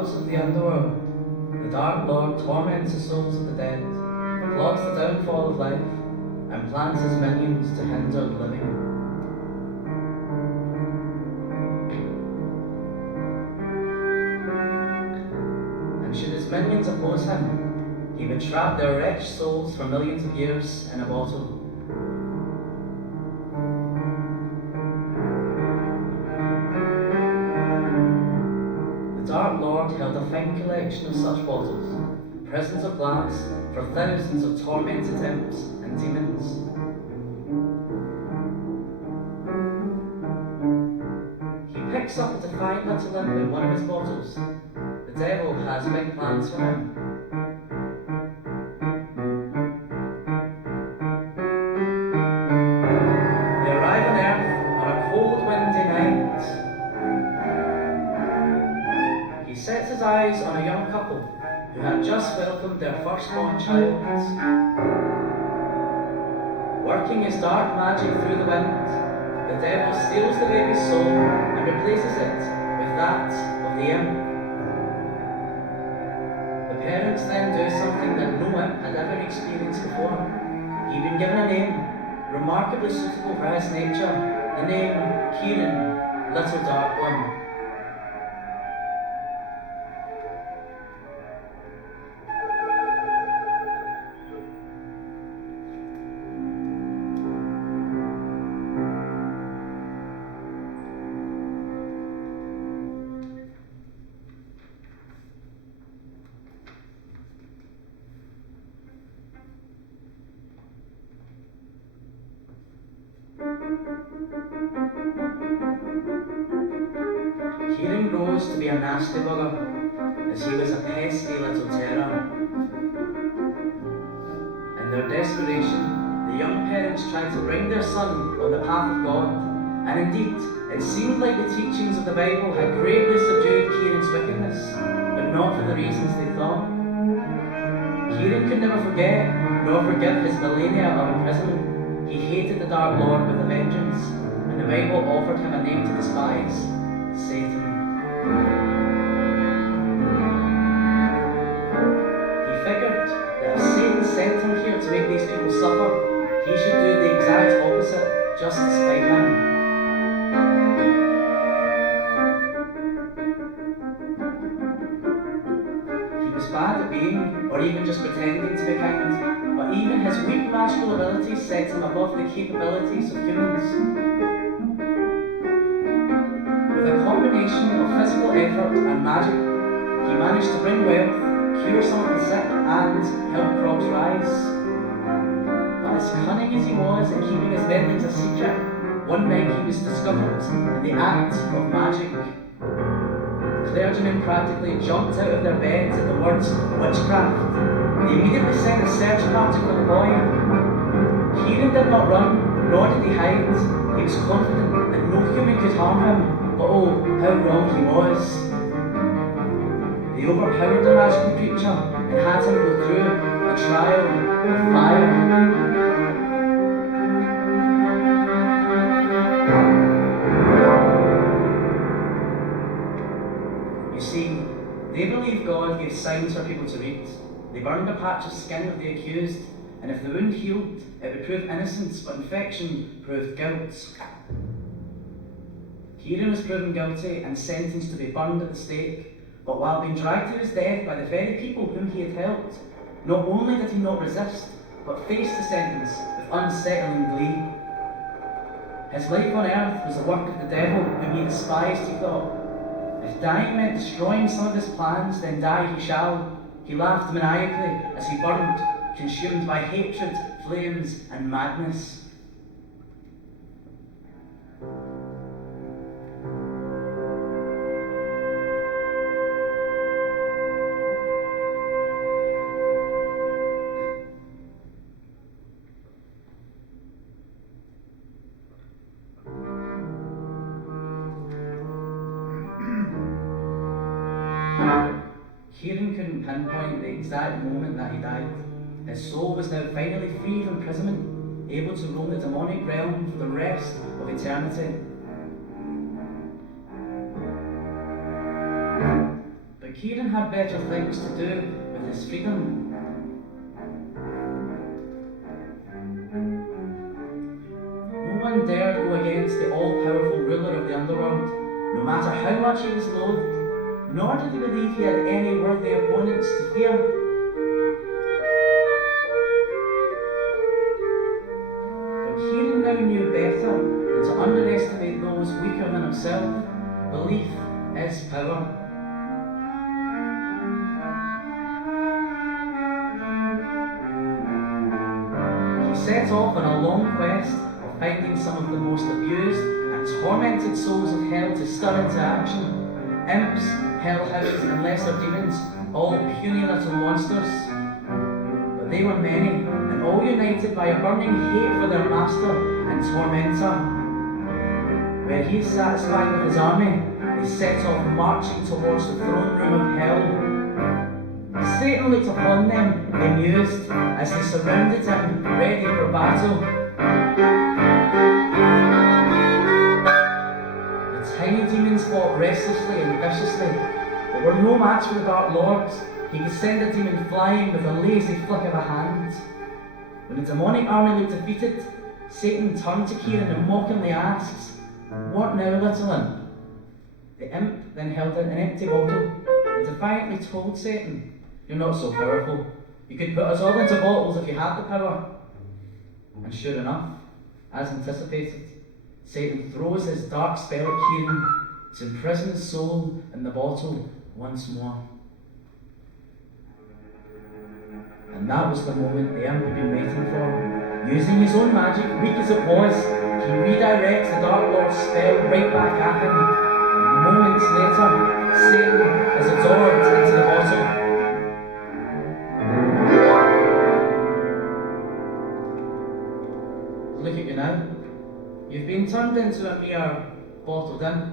wells of the underworld, the Dark Lord torments the souls of the dead, plots the downfall of life, and plants his minions to hinder the living. And should his minions oppose him, he would trap their wretched souls for millions of years in a bottle. The Dark Lord held a fine collection of such bottles, prisons of glass for thousands of tormented imps and demons. He picks up a defiant little imp in one of his bottles. The devil has big plans for him. They arrive on Earth on a cold, windy night. He sets his eyes on a young couple who had just welcomed their firstborn child. Working his dark magic through the wind, the devil steals the baby's soul and replaces it with that of the imp. The parents then do something that no imp had ever experienced before. He'd been given a name, remarkably suitable for his nature, the name Kieran, Little Dark One. Kieran grows to be a nasty bugger, as he was a pesky little terror. In their desperation, the young parents tried to bring their son on the path of God, and indeed, it seemed like the teachings of the Bible had greatly subdued Kieran's wickedness, but not for the reasons they thought. Kieran could never forget, nor forgive his millennia of imprisonment. He hated the Dark Lord with a vengeance, and the Bible offered him a name to despise: Satan. He figured that if Satan sent him here to make these people suffer, he should do the exact opposite, just to spite him. He was bad at being, or even just pretending to be kind, but even his weak magical abilities set him above the capabilities of humans. With a combination of physical effort and magic, he managed to bring wealth, cure some of the sick, and help crops rise. But as cunning as he was at keeping his meddlings a secret, one night he was discovered in the act of magic. Clergymen practically jumped out of their beds at the words witchcraft. They immediately sent a search party for the boy. Kieran did not run, nor did he hide. He was confident that no human could harm him. But oh, how wrong he was. They overpowered the magical creature and had him go through a trial of fire. You see, they believed God gave signs for people to read. They burned a patch of skin of the accused, and if the wound healed, it would prove innocence, but infection proved guilt. Kieran was proven guilty and sentenced to be burned at the stake, but while being dragged to his death by the very people whom he had helped, not only did he not resist, but faced the sentence with unsettling glee. His life on earth was the work of the devil, whom he despised, he thought. If dying meant destroying some of his plans, then die he shall. He laughed maniacally as he burned, consumed by hatred, flames, and madness. Kieran couldn't pinpoint the exact moment that he died. His soul was now finally free from imprisonment, able to roam the demonic realm for the rest of eternity. But But Kieran had better things to do with his freedom. No one dared go against the all-powerful ruler of the underworld, no matter how much he was loathed, nor did he believe he had any worthy opponents to fear. But Kieran now knew better than to underestimate those weaker than himself. Belief is power. He set off on a long quest of finding some of the most abused and tormented souls of hell to stir into action. Imps, hellhounds, and lesser demons, all puny little monsters. But they were many, and all united by a burning hate for their master and tormentor. When he is satisfied with his army, they set off marching towards the throne room of hell. Satan looked upon them, bemused, as they surrounded him, ready for battle. The tiny demons fought restlessly and viciously, but were no match for the Dark Lords. He could send a demon flying with a lazy flick of a hand. When the demonic army looked defeated, Satan turned to Kieran and mockingly asks, "What now, little imp?" The imp then held out an empty bottle and defiantly told Satan, "You're not so powerful. You could put us all into bottles if you had the power." And sure enough, as anticipated, Satan throws his dark spell at Kieran to imprison his soul in the bottle once more. And that was the moment the imp had been waiting for. Using his own magic, weak as it was, he redirects the Dark Lord's spell right back at him. Moments later, Satan is absorbed into the bottle. Look at you now. You've been turned into a mere bottled imp.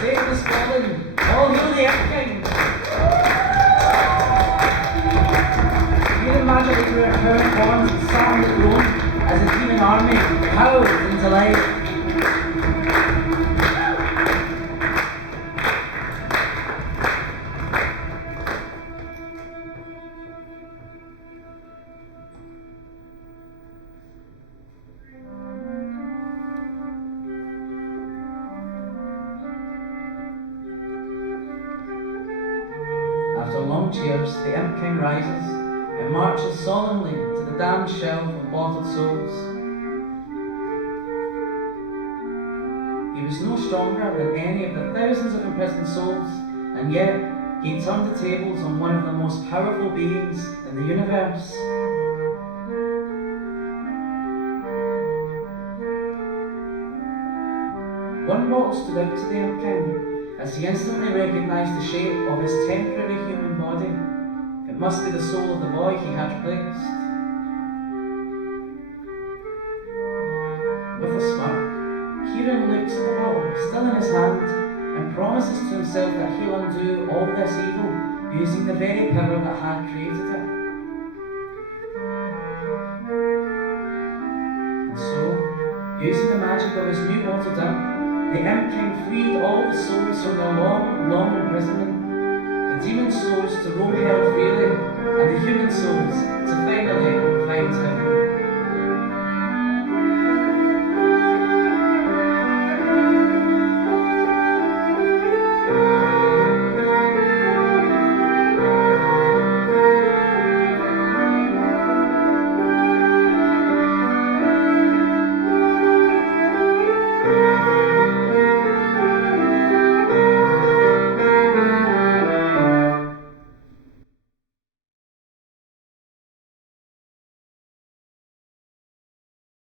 Satan is fallen. All hail the Imp King. Kieran magically grew a current horns and sat on the throne as a demon army howled into life. After long cheers, the Imp King rises and marches solemnly to the damned shelf of bottled souls. He was no stronger than any of the thousands of imprisoned souls, and yet he turned the tables on one of the most powerful beings in the universe. One bottle stood out to the Imp King, as he instantly recognised the shape of his temporary human body. It must be the soul of the boy he had replaced. With a smirk, Kieran looks at the bottle, still in his hand, and promises to himself that he'll undo all this evil using the very power that had created it. And so, using the magic of his new bottled imp, the Imp King freed all the souls from their long, long imprisonment, the demon souls to roam hell freely, and the human souls to finally find heaven.